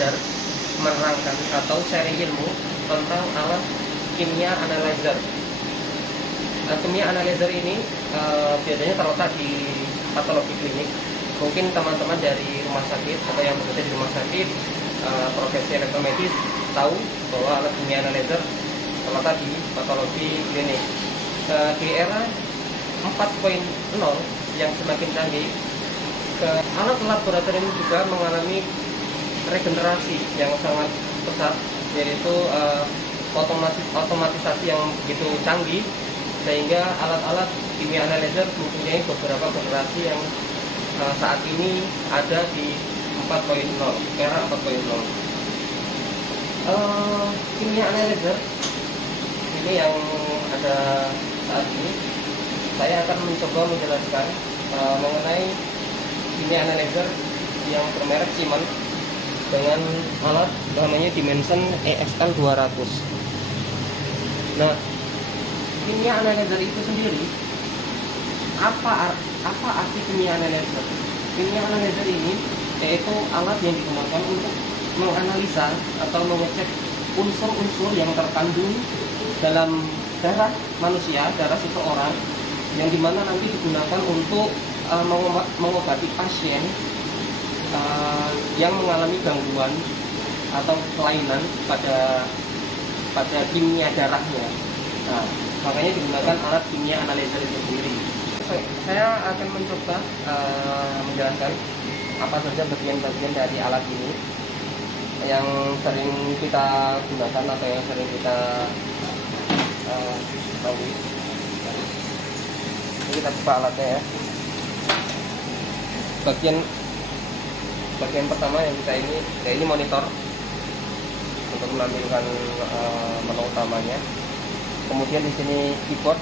belajar menerangkan atau sharing ilmu tentang alat kimia analyzer. Kimia analyzer ini biasanya terletak di patologi klinik. Mungkin teman-teman dari rumah sakit atau yang bekerja di rumah sakit profesi elektromedis tahu bahwa alat kimia analyzer terletak di patologi klinik. Di era 4.0 yang semakin canggih, alat laboratorium juga mengalami regenerasi yang sangat pesat, yaitu otomatisasi yang begitu canggih, sehingga alat-alat kimia analyzer mempunyai beberapa generasi yang saat ini ada di 4.0, era 4.0. Kimia analyzer ini yang ada saat ini, saya akan mencoba menjelaskan mengenai kimia analyzer yang bermerek Siemens dengan alat namanya Dimension EXL 200. Nah, kimia analyzer itu sendiri, apa arti kimia analyzer? Kimia analyzer ini yaitu alat yang digunakan untuk menganalisa atau mengecek unsur-unsur yang terkandung dalam darah manusia, darah seseorang, yang dimana nanti digunakan untuk mengobati pasien yang mengalami gangguan atau kelainan pada kimia darahnya. Nah, makanya digunakan alat kimia analyzer itu sendiri. Saya akan mencoba menjelaskan apa saja bagian-bagian dari alat ini yang sering kita gunakan atau yang sering kita tahu. Ini kita buka alatnya ya. Bagian pertama yang kita ini monitor untuk menampilkan menu utamanya. Kemudian di sini keyboard.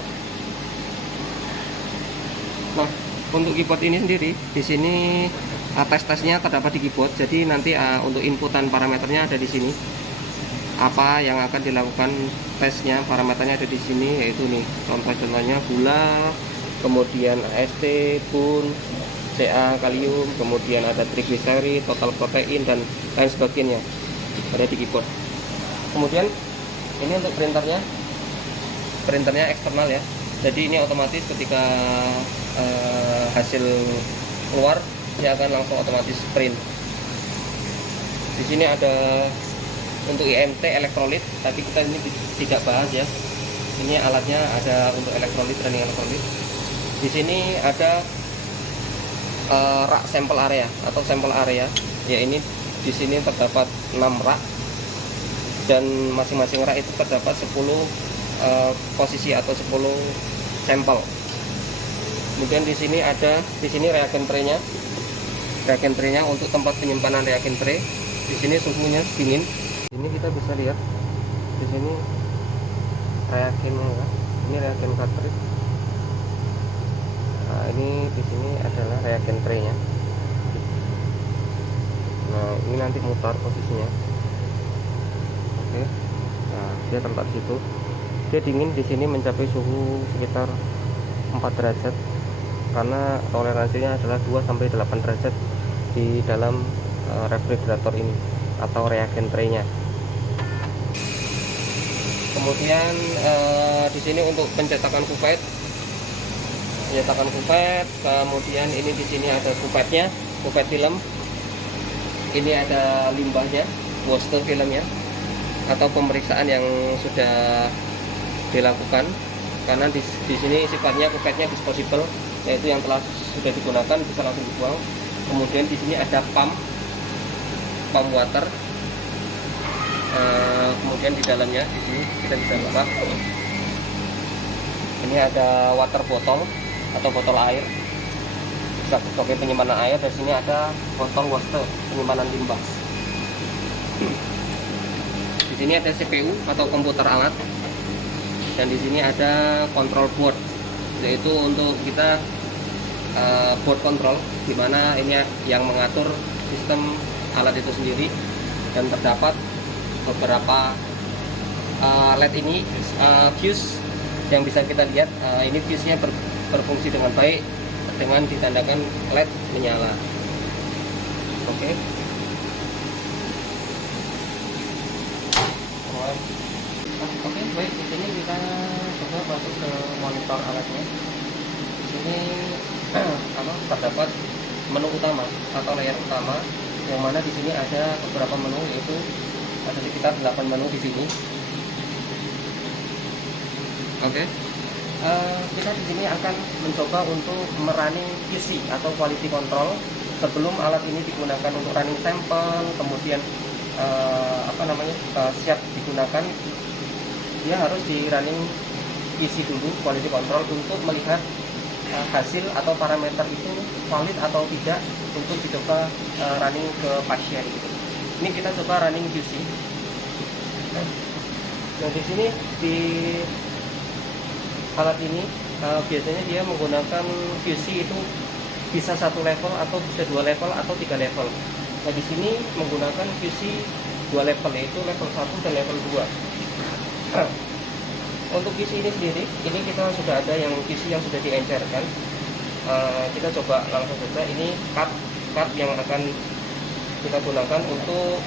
Nah, untuk keyboard ini sendiri di sini tes-tesnya terdapat di keyboard. Jadi nanti untuk inputan parameternya ada di sini. Apa yang akan dilakukan tesnya, parameternya ada di sini, yaitu nih contoh-contohnya gula, kemudian AST, bun, Ca, kalium, kemudian ada triglyceride, total protein, dan lain sebagainya ada di keyboard. Kemudian ini untuk printernya eksternal ya, jadi ini otomatis ketika hasil keluar dia akan langsung otomatis print. Di sini ada untuk IMT elektrolit, tapi kita ini tidak bahas ya. Ini alatnya ada untuk elektrolit, training elektrolit. Di sini ada rak sampel area atau sampel area. Ya, ini di sini terdapat 6 rak dan masing-masing rak itu terdapat 10 posisi atau 10 sampel. Kemudian di sini reagen tray-nya. Reagen tray-nya untuk tempat penyimpanan reagen tray. Di sini suhunya dingin. Ini kita bisa lihat di sini reagennya. Ini reagen cartridge. Nah, ini di sini adalah reagen tray-nya. Nah, ini nanti mutar posisinya. Oke. Nah, dia tempat di situ. Dia dingin di sini mencapai suhu sekitar 4 derajat karena toleransinya adalah 2 sampai 8 derajat di dalam refrigerator ini atau reagen tray-nya. Kemudian di sini untuk pencetakan kupet. Kemudian ini di sini ada kupetnya, kupet film. Ini ada limbahnya, Wurster filmnya, atau pemeriksaan yang sudah dilakukan. Karena di sini sifatnya kupetnya disposable, yaitu yang sudah digunakan bisa langsung dibuang. Kemudian di sini ada pump water. Kemudian di dalamnya di sini kita bisa buka. Ini ada water botol atau botol air, bisa sebagai penyimpanan air. Di sini ada botol Wurster penyimpanan limbah. Di sini ada CPU atau komputer alat, dan di sini ada control board, yaitu untuk kita board control, dimana ini yang mengatur sistem alat itu sendiri. Dan terdapat beberapa LED ini fuse yang bisa kita lihat. Ini fuse-nya berfungsi dengan baik dengan ditandakan LED menyala. Oke. teman-teman. Oke, baik, di sini kita coba masuk ke monitor alatnya. Di sini terdapat menu utama atau layer utama, yang mana di sini ada beberapa menu, yaitu ada sekitar 8 menu di sini. Oke. Kita di sini akan mencoba untuk merunning QC atau quality control sebelum alat ini digunakan untuk running sampel, kemudian siap digunakan. Dia harus di running QC dulu, quality control, untuk melihat hasil atau parameter itu valid atau tidak untuk dicoba running ke pasien gitu. Ini kita coba running QC. Nah, di sini di alat ini biasanya dia menggunakan QC itu bisa 1 level atau bisa 2 level atau 3 level. Nah, di sini menggunakan QC 2 level, yaitu level 1 dan level 2. Untuk QC ini sendiri, ini kita sudah ada yang QC yang sudah diencerkan. Kita coba langsung saja. Ini card yang akan kita gunakan untuk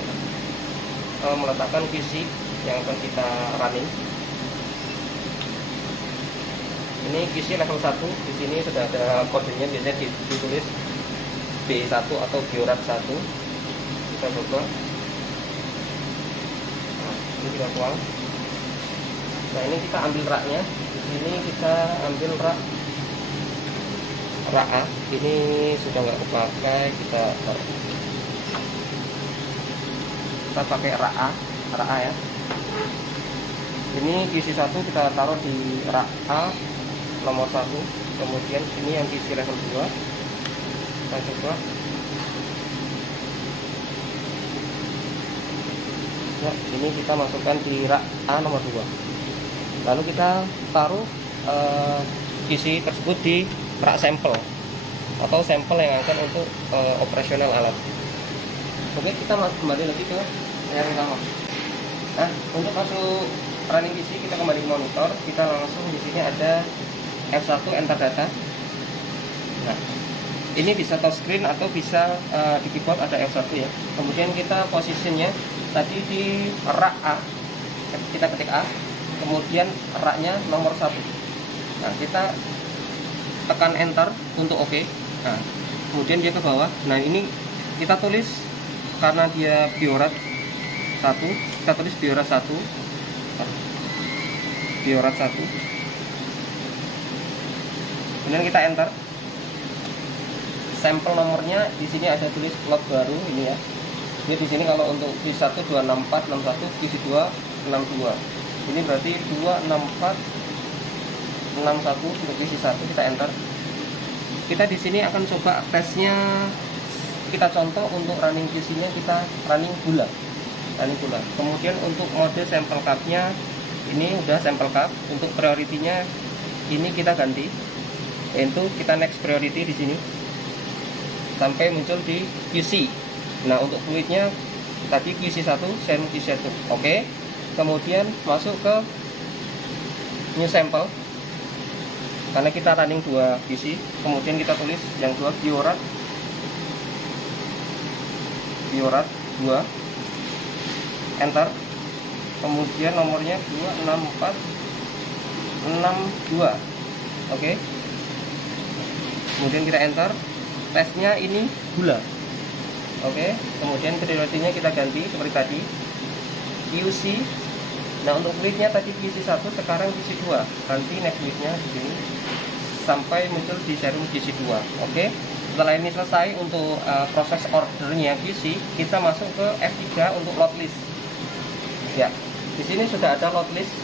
meletakkan QC yang akan kita running. Ini QC level 1. Di sini sudah ada kodenya, biasanya ditulis B1 atau Biorat 1. Kita coba. Nah, ini kita tuang. Nah, ini kita ambil raknya. Di sini kita ambil rak A. Ini sudah nggak kepakai, kita pakai rak A ya. Ini QC 1 kita taruh di rak A nomor 1. Kemudian ini yang QC level 2. Kita coba. Ya, ini kita masukkan di rak A nomor 2. Lalu kita taruh QC tersebut di rak sampel atau sampel yang akan untuk operasional alat. Oke, kita kembali lagi ke layar utama. Nah, untuk masuk running QC kita kembali ke monitor. Kita langsung di sini ada F1 enter data. Nah, ini bisa touchscreen atau bisa di keyboard ada F1 ya. Kemudian kita posisinya tadi di rak A, kita ketik A, kemudian raknya nomor 1. Nah, kita tekan enter untuk OK. Nah, kemudian dia ke bawah. Nah, ini kita tulis, karena dia Biorat 1, kita tulis Biorat 1. Biorat 1. Kemudian kita enter. Sampel nomornya di sini ada tulis lot baru ini ya. Ini di sini kalau untuk Q1 26461, Q2 62. Ini berarti 26461 untuk Q1, kita enter. Kita di sini akan coba tesnya, kita contoh untuk running QC-nya kita running bulan. Kemudian untuk mode sampel cup-nya ini udah sampel cup. Untuk priority-nya ini kita ganti, yaitu kita next priority di sini sampai muncul di QC. Nah, untuk fluidnya tadi QC1, serum QC1. Oke. Kemudian masuk ke new sample. Karena kita running 2 QC, kemudian kita tulis yang 2 Biorat 2. Enter. Kemudian nomornya 26462. Oke. Kemudian kita enter. Tesnya ini gula. Oke, kemudian priority-nya kita ganti seperti tadi. QC. Nah, untuk fluidnya tadi QC1, sekarang QC2. Ganti next fluidnya di sini sampai muncul di serum QC2. Oke. Setelah ini selesai untuk proses ordernya QC, kita masuk ke F3 untuk load list. Ya, di sini sudah ada load list.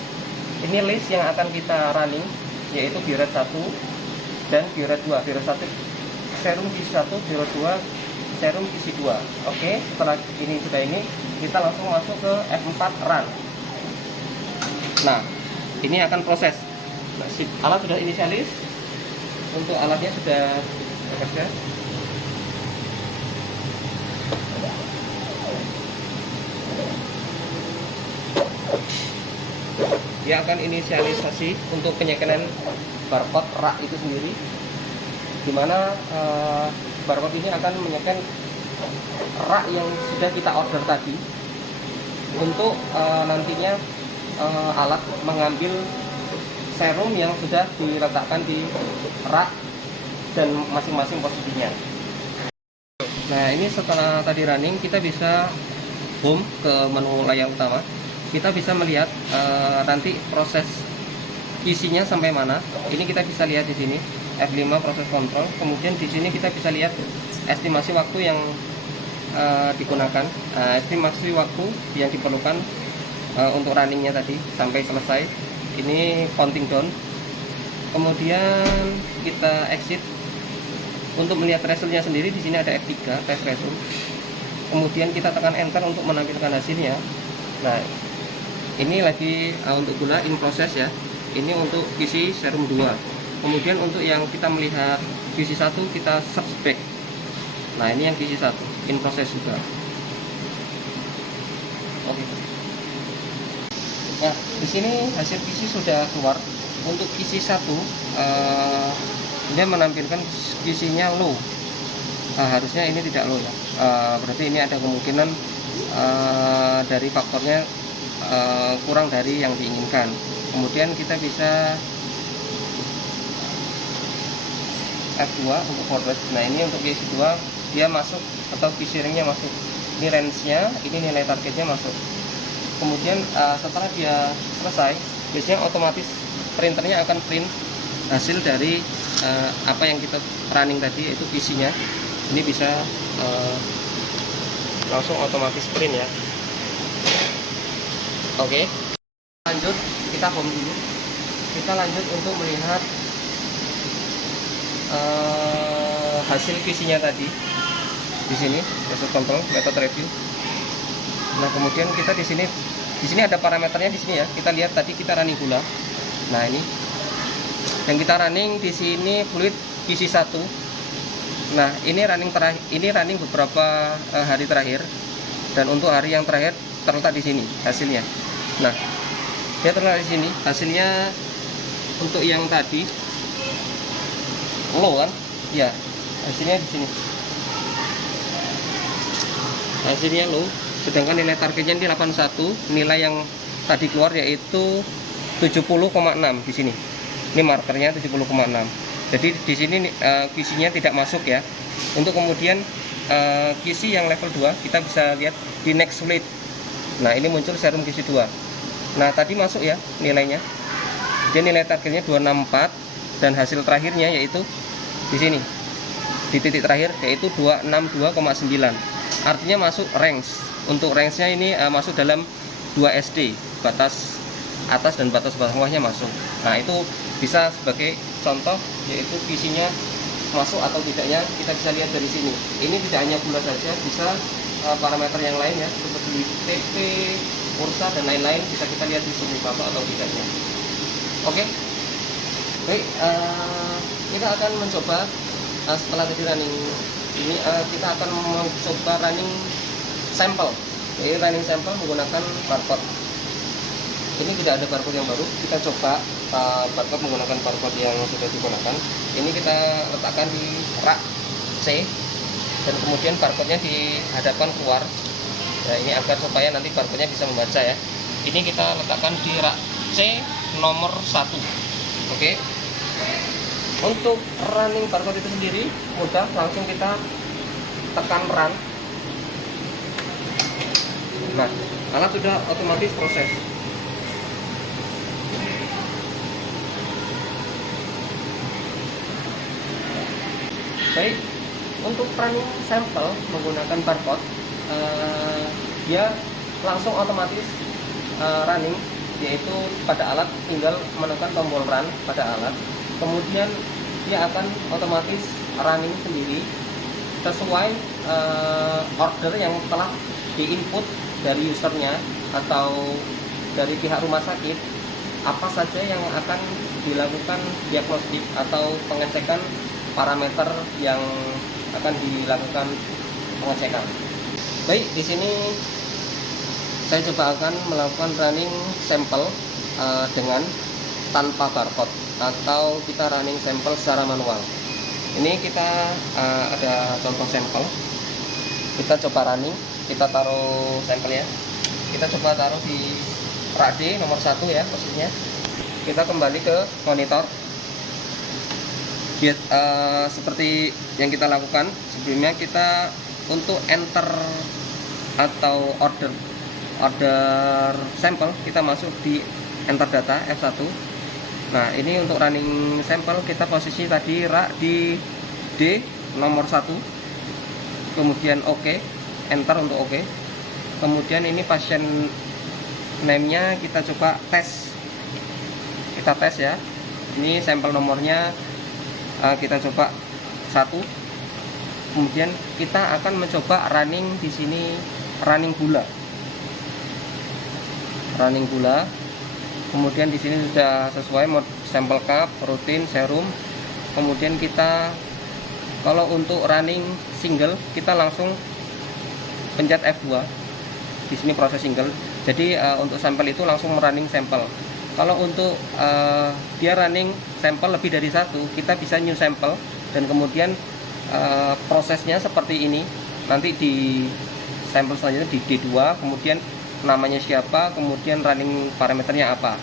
Ini list yang akan kita running, yaitu Biorat 1 dan Biorat 2. Biorat 1 serum QC1, Biorat 2 serum QC2. Oke, setelah ini sudah ini, kita langsung masuk ke F4 run. Nah, ini akan proses. Nah, alat sudah inisialis. Untuk alatnya sudah bekerja. Dia akan inisialisasi untuk penyekenan barcode rak itu sendiri, dimana barcode ini akan menyeken rak yang sudah kita order tadi. untuk nantinya alat mengambil serum yang sudah diletakkan di rak dan masing-masing posisinya. Nah, ini setelah tadi running, kita bisa home ke menu layar utama. Kita bisa melihat nanti proses isinya sampai mana. Ini kita bisa lihat di sini F5 proses kontrol. Kemudian di sini kita bisa lihat estimasi waktu yang digunakan, estimasi waktu yang diperlukan untuk runningnya tadi sampai selesai. Ini counting down. Kemudian kita exit. Untuk melihat resultnya sendiri di sini ada F3 test result. Kemudian kita tekan enter untuk menampilkan hasilnya. Nah, ini lagi untuk gula in process ya. Ini untuk QC serum 2. Kemudian untuk yang kita melihat QC 1 kita search back. Nah, ini yang QC 1 in process juga. Oke. Nah, di sini hasil QC sudah keluar. Untuk QC 1 dia menampilkan QC-nya low. Harusnya ini tidak low ya. Berarti ini ada kemungkinan dari faktornya kurang dari yang diinginkan. Kemudian kita bisa F2 untuk forward. Nah, ini untuk QC 2 dia masuk atau QC ring-nya masuk. Ini range-nya, ini nilai targetnya masuk. Kemudian setelah dia selesai, biasanya otomatis printernya akan print hasil dari apa yang kita running tadi, yaitu QC-nya. Ini bisa langsung otomatis print ya. Oke, lanjut kita home dulu. Kita lanjut untuk melihat hasil QC-nya tadi. Di sini proses control, method review. Nah, kemudian kita di sini ada parameternya di sini ya. Kita lihat tadi kita running gula. Nah, ini yang kita running di sini fluid QC 1. Nah, ini running terakhir, ini running beberapa hari terakhir, dan untuk hari yang terakhir terletak di sini hasilnya. Nah, dia terletak di sini hasilnya. Untuk yang tadi low kan ya, hasilnya di sini hasilnya low, sedangkan nilai targetnya ini 81. Nilai yang tadi keluar yaitu 70,6 di sini. Ini markernya 70,6. Jadi di sini QC-nya tidak masuk ya. Untuk kemudian QC yang level 2 kita bisa lihat di next fluid. Nah, ini muncul serum QC 2. Nah, tadi masuk ya nilainya. Dia nilai targetnya 264 dan hasil terakhirnya yaitu di sini. Di titik terakhir yaitu 262,9. Artinya masuk range. Untuk range-nya ini masuk dalam 2 SD, batas atas dan batas bawahnya masuk. Nah, itu bisa sebagai contoh, yaitu QC-nya masuk atau tidaknya kita bisa lihat dari sini. Ini tidak hanya gula saja, bisa parameter yang lain ya, seperti TP, Ursa dan lain-lain bisa kita lihat di sini masuk atau tidaknya. Oke, baik, kita akan mencoba setelah tadi running ini kita akan mencoba running sampel. Jadi running sampel menggunakan barcode. Ini tidak ada barcode yang baru, kita coba barcode menggunakan barcode yang sudah digunakan. Ini kita letakkan di rak C dan kemudian barcode-nya dihadapkan keluar. Nah, ini agar supaya nanti barcode-nya bisa membaca ya. Ini kita letakkan di rak C nomor 1. Oke. Untuk running barcode itu sendiri mudah, langsung kita tekan run. Nah, alat sudah otomatis proses. Baik, untuk running sampel menggunakan barcode, dia langsung otomatis running, yaitu pada alat tinggal menekan tombol run pada alat, kemudian dia akan otomatis running sendiri sesuai order yang telah diinput dari usernya atau dari pihak rumah sakit. Apa saja yang akan dilakukan diagnostik atau pengecekan parameter yang akan dilakukan pengecekan. Baik, di sini saya coba akan melakukan running sampel dengan tanpa barcode, atau kita running sampel secara manual. Ini kita ada contoh sampel. Kita coba running, kita taruh sampelnya. kita coba taruh di rak D nomor 1 ya posisinya. Kita kembali ke monitor. Seperti yang kita lakukan sebelumnya, kita untuk enter atau order sampel, kita masuk di enter data F1. Nah, ini untuk running sampel kita posisi tadi rak di D nomor 1, kemudian OK, enter untuk OK. Kemudian ini pasien name-nya kita coba tes. Kita tes ya. Ini sampel nomornya kita coba 1. Kemudian kita akan mencoba running di sini, running gula. Kemudian di sini sudah sesuai sampel cup, rutin, serum. Kemudian kita kalau untuk running single kita langsung pencet F2. Di sini proses single. Jadi untuk sampel itu langsung running sampel. Kalau untuk dia running sampel lebih dari 1, kita bisa new sampel dan kemudian prosesnya seperti ini. Nanti di sampel selanjutnya di D2, kemudian namanya siapa, kemudian running parameternya apa.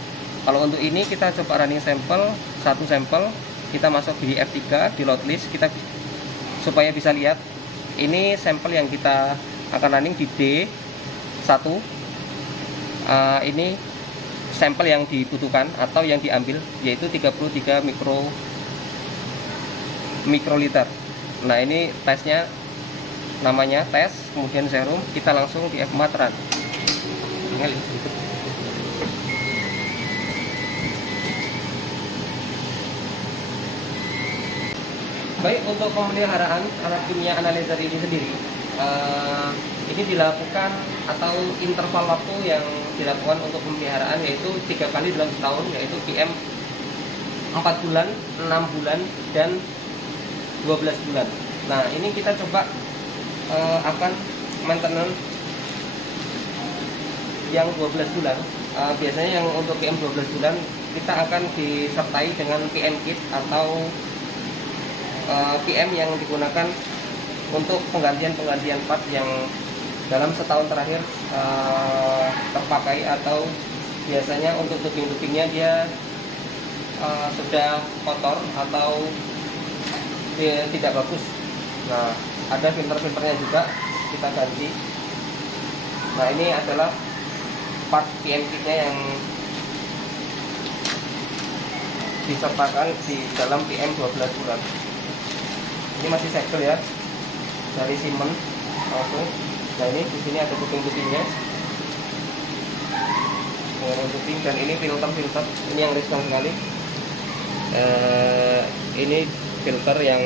Kalau untuk ini kita coba running sampel, 1 sampel, kita masuk di F3 di load list, kita supaya bisa lihat ini sampel yang kita akan running di D1. Ini sampel yang dibutuhkan atau yang diambil, yaitu 33 mikroliter. Nah, ini tesnya namanya tes, kemudian serum, kita langsung di F4 run. Baik, untuk pemeliharaan alat kimia analyzer ini sendiri, ini dilakukan atau interval waktu yang dilakukan untuk pemeliharaan yaitu 3 kali dalam setahun, yaitu PM 4 bulan, 6 bulan, dan 12 bulan. Nah, ini kita coba akan maintenance yang 12 bulan. Biasanya yang untuk PM 12 bulan kita akan disertai dengan PM kit atau PM yang digunakan untuk penggantian part yang dalam setahun terakhir terpakai, atau biasanya untuk tubing-tubingnya dia sudah kotor atau dia tidak bagus. Nah, ada filter-filternya juga kita ganti. Nah, ini adalah part PM kitnya yang disertakan di dalam PM 12 bulan. Ini masih segel ya, dari Siemens langsung. Nah, ini di sini ada tubing-tubingnya, tubing, dan ini filter. Ini yang riskan sekali. Ini filter yang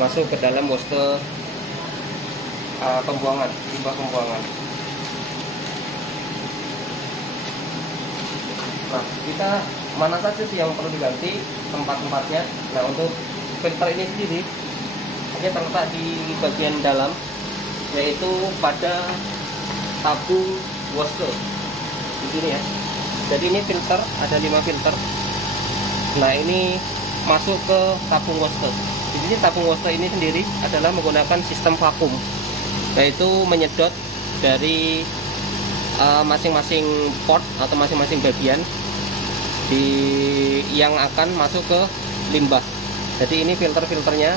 masuk ke dalam hose pembuangan, limbah pembuangan. Nah, kita mana saja sih yang perlu diganti tempat-tempatnya. Nah, untuk filter ini sendiri hanya terletak di bagian dalam, yaitu pada tabung hose di sini ya. Jadi ini filter, ada 5 filter. Nah, ini masuk ke tabung hose. Di sini tabung hose ini sendiri adalah menggunakan sistem vakum, yaitu menyedot dari masing-masing port atau masing-masing bagian yang akan masuk ke limbah. Jadi ini filter-filternya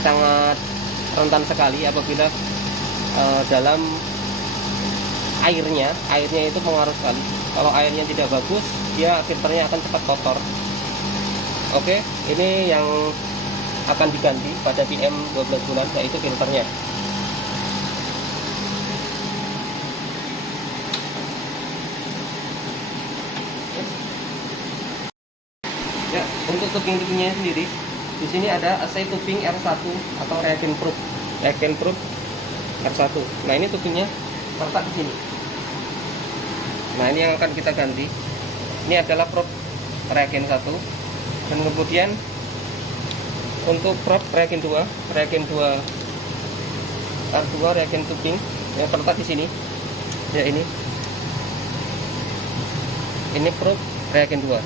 sangat rentan sekali apabila dalam airnya itu pengaruh sekali. Kalau airnya tidak bagus, dia filternya akan cepat kotor. Oke, ini yang akan diganti pada PM 12 bulan, yaitu filternya. Ya, untuk tubing-tubingnya sendiri, di sini ada assay tubing R1 atau reagent probe R1. Nah, ini tubingnya terletak di sini. Nah, ini yang akan kita ganti. Ini adalah probe reagent 1, dan kemudian untuk probe reagent 2 R2 reagent tubing yang terletak di sini. Ya, ini probe reagent 2.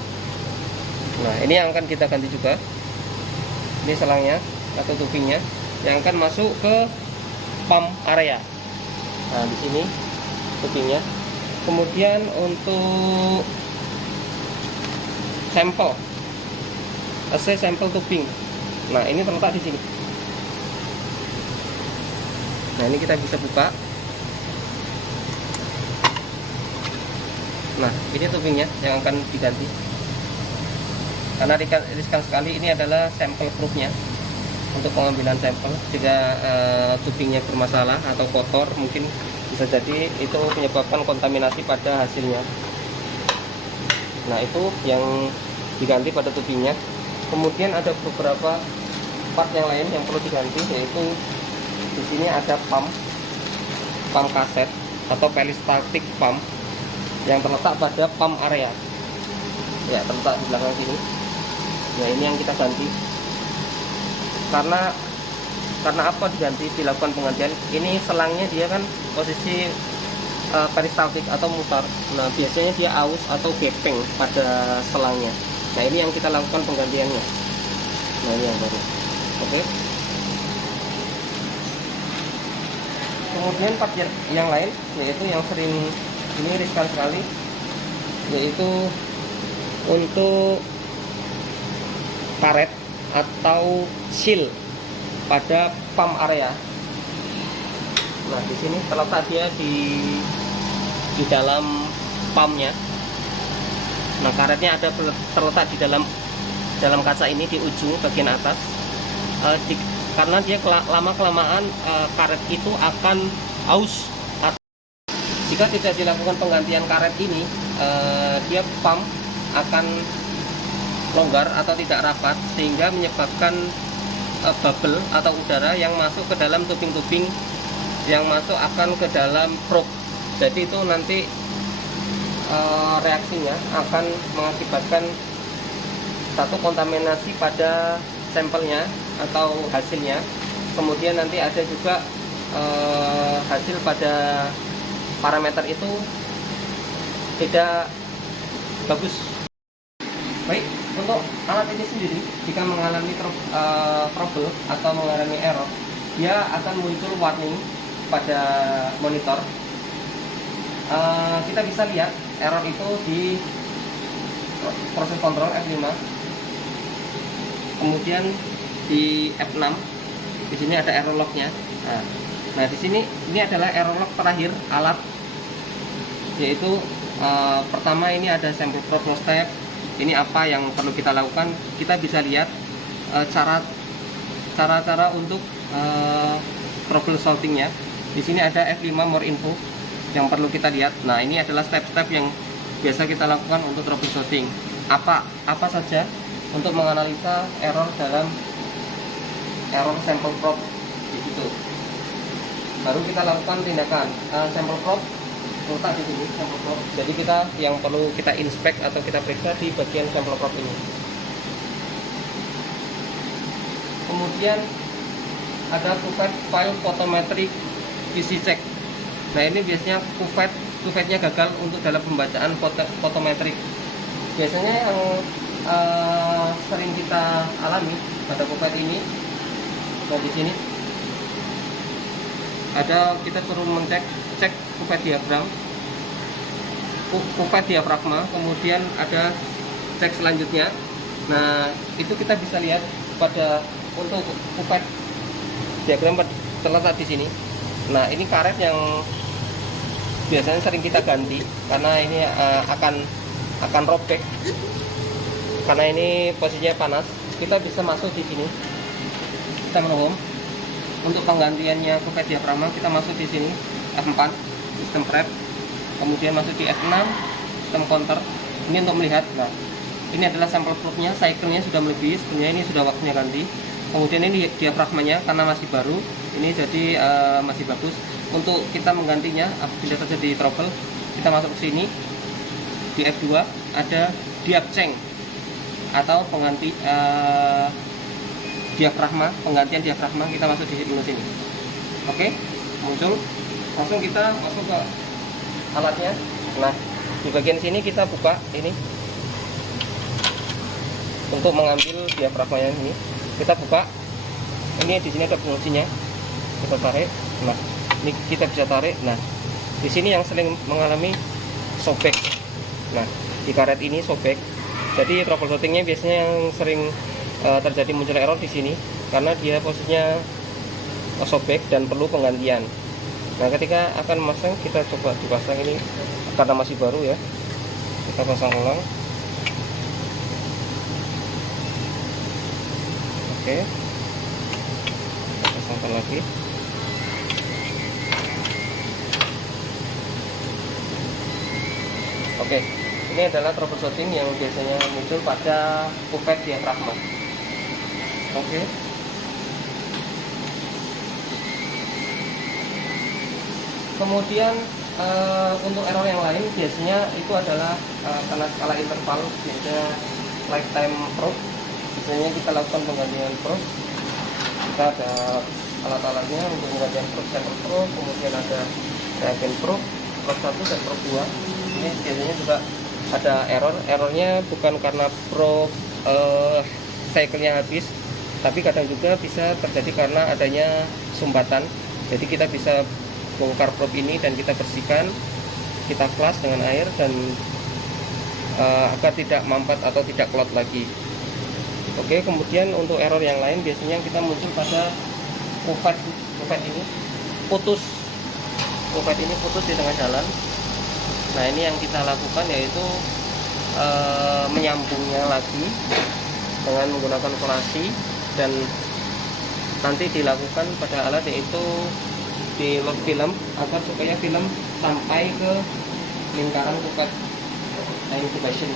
Nah, ini yang akan kita ganti juga. Ini selangnya atau tubingnya yang akan masuk ke pump area. Nah, di sini tubingnya. Kemudian untuk sampel sampel tubing, nah ini terletak di sini. Nah ini kita bisa buka. Nah ini tubingnya yang akan diganti, karena riskan sekali. Ini adalah sampel proofnya untuk pengambilan sampel. Jika tubingnya bermasalah atau kotor, mungkin bisa jadi itu menyebabkan kontaminasi pada hasilnya. Nah itu yang diganti pada tubingnya. Kemudian ada beberapa part yang lain yang perlu diganti, yaitu di sini ada pump kaset atau peristaltik pump yang terletak pada pump area. Ya, terletak di belakang sini. Nah ini yang kita ganti. Karena apa diganti, dilakukan penggantian? Ini selangnya dia kan posisi peristaltik atau mutar. Nah biasanya dia aus atau gepeng pada selangnya. Nah ini yang kita lakukan penggantiannya. Nah ini yang baru. Oke. Kemudian part yang lain, yaitu yang sering ini riskan sekali, yaitu untuk karet atau seal pada pump area. Nah di sini terletak dia di dalam pumpnya. Nah karetnya ada terletak di dalam kaca ini di ujung bagian atas. Karena dia lama kelamaan karet itu akan aus. Jika tidak dilakukan penggantian karet ini, dia pump akan longgar atau tidak rapat, sehingga menyebabkan bubble atau udara yang masuk ke dalam tubing-tubing, yang masuk akan ke dalam probe. Jadi itu nanti reaksinya akan mengakibatkan satu kontaminasi pada sampelnya atau hasilnya. Kemudian nanti ada juga hasil pada parameter itu tidak bagus. Baik, untuk alat ini sendiri jika mengalami trouble atau mengalami error, dia akan muncul warning pada monitor. Kita bisa lihat error itu di proses kontrol F5, kemudian di F6. Di sini ada error lognya. Nah di sini ini adalah error log terakhir alat, yaitu pertama ini ada sample probe step. Ini apa yang perlu kita lakukan? Kita bisa lihat cara-cara untuk trouble solvingnya. Di sini ada F5 more info yang perlu kita lihat. Nah ini adalah step-step yang biasa kita lakukan untuk troubleshooting. Apa saja untuk menganalisa error dalam error sample probe di situ. Baru kita lakukan tindakan sample probe letak di sini, sample probe. Jadi kita yang perlu kita inspect atau kita periksa di bagian sample probe ini. Kemudian ada kuvet file photometric PC check. Nah ini biasanya kuvetnya gagal untuk dalam pembacaan fotometrik. Biasanya yang sering kita alami pada kuvet ini, nah di sini ada, kita suruh cek kuvet diafragma, kemudian ada cek selanjutnya. Nah itu kita bisa lihat pada untuk kuvet diagram terletak di sini. Nah ini karet yang biasanya sering kita ganti karena ini akan robek, karena ini posisinya panas. Kita bisa masuk di sini, sistem home. Untuk penggantiannya kuvet diafragma kita masuk di sini F4 sistem prep, kemudian masuk di F6 sistem counter. Ini untuk melihat. Nah ini adalah sampel proofnya, cycle-nya sudah melebihi, sebenarnya ini sudah waktunya ganti. Kemudian ini diafragmanya karena masih baru, ini jadi masih bagus. Untuk kita menggantinya apabila terjadi trouble, kita masuk ke sini di F2 ada diapceng atau pengganti diafragma, penggantian diafragma. Kita masuk di menu sini. Oke, muncul, langsung kita masuk ke alatnya. Nah di bagian sini kita buka ini untuk mengambil diafragmanya. Ini kita buka, ini di sini ada fungsinya, kita tarik. Nah ini kita bisa tarik. Nah di sini yang sering mengalami sobek. Nah, di karet ini sobek. Jadi troubleshootingnya biasanya yang sering terjadi muncul error di sini karena dia posisinya sobek dan perlu penggantian. Nah, ketika akan masang kita coba dipasang ini karena masih baru ya. Kita pasang ulang. Oke. Kita pasangkan lagi. Oke, ini adalah troubleshooting yang biasanya muncul pada kupet diafragma. Oke. Kemudian untuk error yang lain biasanya itu adalah karena skala interval, biasanya lifetime probe. Biasanya kita lakukan penggantian probe. Kita ada alat-alatnya untuk penggantian probe, sample probe, kemudian ada reagen probe, probe 1 dan probe 2. Ini biasanya juga ada errornya bukan karena probe cycle-nya habis, tapi kadang juga bisa terjadi karena adanya sumbatan. Jadi kita bisa bongkar probe ini dan kita bersihkan, kita flush dengan air dan agar tidak mampat atau tidak clot lagi. Oke, kemudian untuk error yang lain biasanya kita muncul pada kupet ini putus. Kupet ini putus di tengah jalan. Nah, ini yang kita lakukan yaitu menyambungnya lagi dengan menggunakan kolasi dan nanti dilakukan pada alat yaitu di load film agar supaya film sampai ke lingkaran kupet incubation.